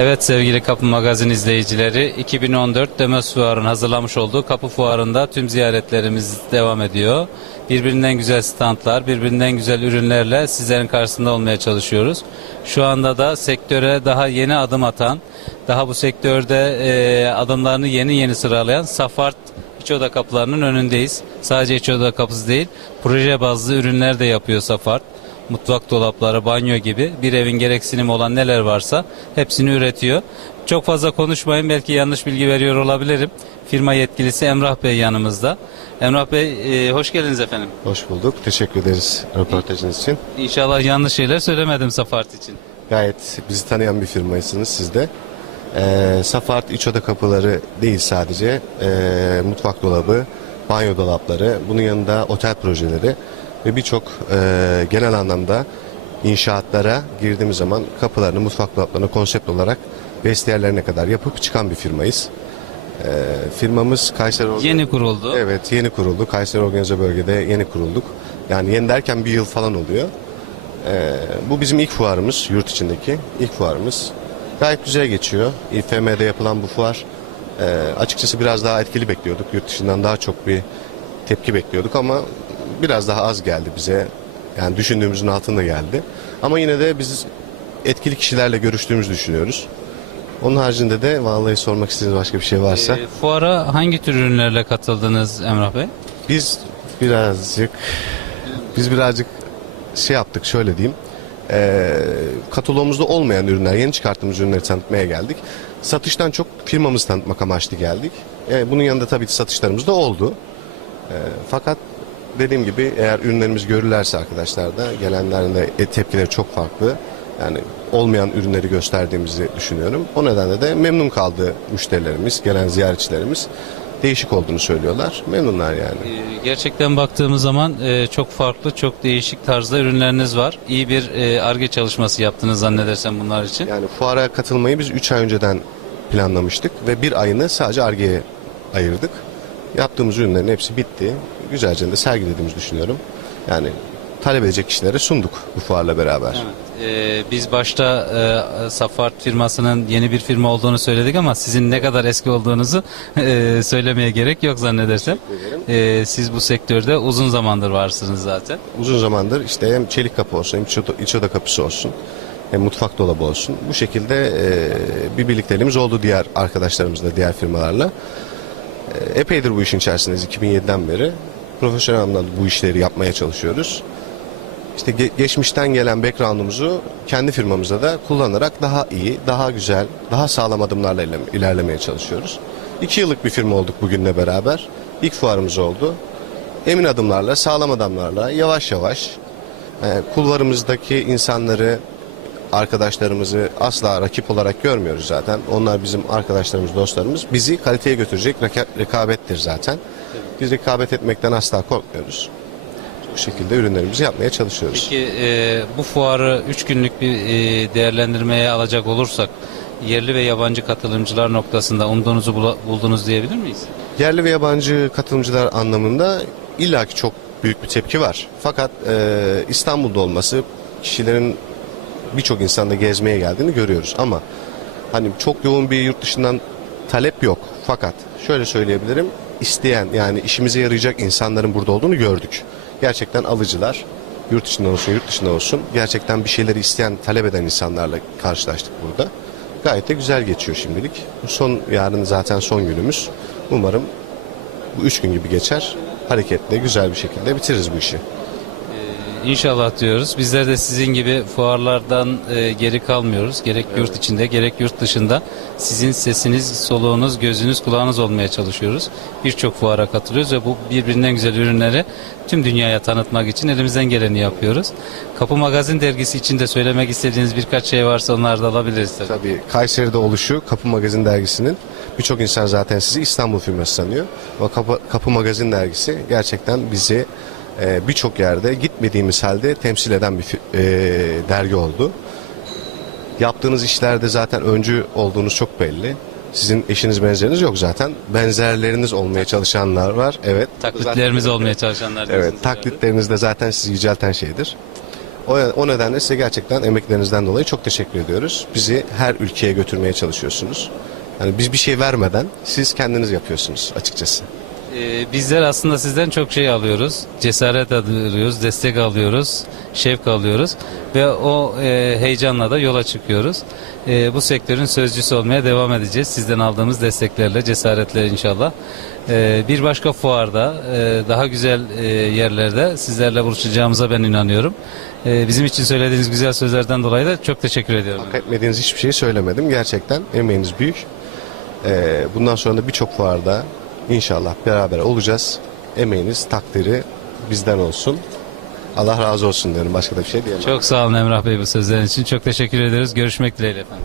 Evet sevgili Kapı Magazin izleyicileri 2014 Demes Fuarı'nın hazırlamış olduğu Kapı Fuarı'nda tüm ziyaretlerimiz devam ediyor. Birbirinden güzel standlar, birbirinden güzel ürünlerle sizlerin karşısında olmaya çalışıyoruz. Şu anda da sektöre daha yeni adım atan, daha bu sektörde e, adımlarını yeni yeni sıralayan Safart İç oda kapılarının önündeyiz. Sadece iç oda kapısı değil, proje bazlı ürünler de yapıyor Safart mutfak dolapları, banyo gibi bir evin gereksinimi olan neler varsa hepsini üretiyor. Çok fazla konuşmayın belki yanlış bilgi veriyor olabilirim. Firma yetkilisi Emrah Bey yanımızda. Emrah Bey e, hoş geldiniz efendim. Hoş bulduk. Teşekkür ederiz röportajınız için. İnşallah yanlış şeyler söylemedim Safart için. Gayet bizi tanıyan bir firmaysınız siz de. Ee, Safart iç oda kapıları değil sadece. Ee, mutfak dolabı, banyo dolapları, bunun yanında otel projeleri ve birçok e, genel anlamda inşaatlara girdiğimiz zaman kapılarını, mutfak dolaplarını konsept olarak vestiyerlerine kadar yapıp çıkan bir firmayız. Ee, firmamız Kayseri Yeni kuruldu. Evet yeni kuruldu. Kayseri Organize Bölge'de yeni kurulduk. Yani yeni derken bir yıl falan oluyor. Ee, bu bizim ilk fuarımız, yurt içindeki ilk fuarımız. Gayet güzel geçiyor. İFM'de yapılan bu fuar e, açıkçası biraz daha etkili bekliyorduk. Yurt dışından daha çok bir tepki bekliyorduk ama biraz daha az geldi bize. Yani düşündüğümüzün altında geldi. Ama yine de biz etkili kişilerle görüştüğümüzü düşünüyoruz. Onun haricinde de vallahi sormak istediğiniz başka bir şey varsa. E, fuara hangi tür ürünlerle katıldınız Emrah Bey? Biz birazcık biz birazcık şey yaptık şöyle diyeyim. Ee, kataloğumuzda olmayan ürünler, yeni çıkarttığımız ürünleri tanıtmaya geldik. Satıştan çok firmamızı tanıtmak amaçlı geldik. Ee, bunun yanında tabii satışlarımız da oldu. Ee, fakat dediğim gibi eğer ürünlerimiz görürlerse arkadaşlar da gelenlerin de e, tepkileri çok farklı. Yani olmayan ürünleri gösterdiğimizi düşünüyorum. O nedenle de memnun kaldı müşterilerimiz, gelen ziyaretçilerimiz. Değişik olduğunu söylüyorlar. Memnunlar yani. E, gerçekten baktığımız zaman e, çok farklı, çok değişik tarzda ürünleriniz var. İyi bir e, ARGE çalışması yaptınız zannedersem bunlar için. Yani fuara katılmayı biz 3 ay önceden planlamıştık ve bir ayını sadece Arge'ye ayırdık. Yaptığımız ürünlerin hepsi bitti. Güzelce de sergilediğimizi düşünüyorum. Yani talep edecek kişilere sunduk bu fuarla beraber. Evet. Ee, biz başta e, Safart firmasının yeni bir firma olduğunu söyledik ama sizin ne kadar eski olduğunuzu e, söylemeye gerek yok zannedersem. Ee, siz bu sektörde uzun zamandır varsınız zaten. Uzun zamandır işte hem çelik kapı olsun hem iç oda, iç oda kapısı olsun hem mutfak dolabı olsun. Bu şekilde e, bir birlikteliğimiz oldu diğer arkadaşlarımızla, diğer firmalarla. Epeydir bu işin içerisindeyiz 2007'den beri. Profesyonel anlamda bu işleri yapmaya çalışıyoruz. İşte ge- geçmişten gelen background'umuzu kendi firmamızda da kullanarak daha iyi, daha güzel, daha sağlam adımlarla ilerle- ilerlemeye çalışıyoruz. İki yıllık bir firma olduk bugünle beraber. İlk fuarımız oldu. Emin adımlarla, sağlam adımlarla, yavaş yavaş e, kulvarımızdaki insanları, arkadaşlarımızı asla rakip olarak görmüyoruz zaten. Onlar bizim arkadaşlarımız, dostlarımız. Bizi kaliteye götürecek reka- rekabettir zaten. Biz rekabet etmekten asla korkmuyoruz. Bu şekilde ürünlerimizi yapmaya çalışıyoruz. Peki e, bu fuarı 3 günlük bir e, değerlendirmeye alacak olursak yerli ve yabancı katılımcılar noktasında umduğunuzu bula- buldunuz diyebilir miyiz? Yerli ve yabancı katılımcılar anlamında illaki çok büyük bir tepki var. Fakat e, İstanbul'da olması kişilerin birçok insanda gezmeye geldiğini görüyoruz. Ama hani çok yoğun bir yurt dışından talep yok. Fakat şöyle söyleyebilirim. isteyen yani işimize yarayacak insanların burada olduğunu gördük. Gerçekten alıcılar yurt içinde olsun yurt dışında olsun gerçekten bir şeyleri isteyen talep eden insanlarla karşılaştık burada. Gayet de güzel geçiyor şimdilik. Son yarın zaten son günümüz. Umarım bu üç gün gibi geçer. Hareketli, güzel bir şekilde bitiririz bu işi. İnşallah diyoruz. Bizler de sizin gibi fuarlardan e, geri kalmıyoruz. Gerek yurt içinde gerek yurt dışında sizin sesiniz, soluğunuz, gözünüz, kulağınız olmaya çalışıyoruz. Birçok fuara katılıyoruz ve bu birbirinden güzel ürünleri tüm dünyaya tanıtmak için elimizden geleni yapıyoruz. Kapı Magazin dergisi için de söylemek istediğiniz birkaç şey varsa onları da alabiliriz tabii. Tabii Kayseri'de oluşu Kapı Magazin dergisinin birçok insan zaten sizi İstanbul firması sanıyor. Ama Kapı, Kapı Magazin dergisi gerçekten bizi e, birçok yerde gitmediğimiz halde temsil eden bir e, dergi oldu. Yaptığınız işlerde zaten öncü olduğunuz çok belli. Sizin eşiniz benzeriniz yok zaten. Benzerleriniz olmaya çalışanlar var. Evet. Taklitlerimiz olmaya çalışanlar Evet, taklitleriniz de zaten sizi yücelten şeydir. O, o nedenle size gerçekten emeklerinizden dolayı çok teşekkür ediyoruz. Bizi her ülkeye götürmeye çalışıyorsunuz. Yani biz bir şey vermeden siz kendiniz yapıyorsunuz açıkçası. Ee, bizler aslında sizden çok şey alıyoruz. Cesaret alıyoruz, destek alıyoruz, şevk alıyoruz ve o e, heyecanla da yola çıkıyoruz. E, bu sektörün sözcüsü olmaya devam edeceğiz. Sizden aldığımız desteklerle, cesaretle inşallah. E, bir başka fuarda, e, daha güzel e, yerlerde sizlerle buluşacağımıza ben inanıyorum. Bizim için söylediğiniz güzel sözlerden dolayı da çok teşekkür ediyorum. Hak etmediğiniz hiçbir şeyi söylemedim. Gerçekten emeğiniz büyük. Ee, bundan sonra da birçok fuarda inşallah beraber olacağız. Emeğiniz, takdiri bizden olsun. Allah razı olsun diyorum. Başka da bir şey diyemem. Çok sağ olun Emrah Bey bu sözlerin için. Çok teşekkür ederiz. Görüşmek dileğiyle efendim.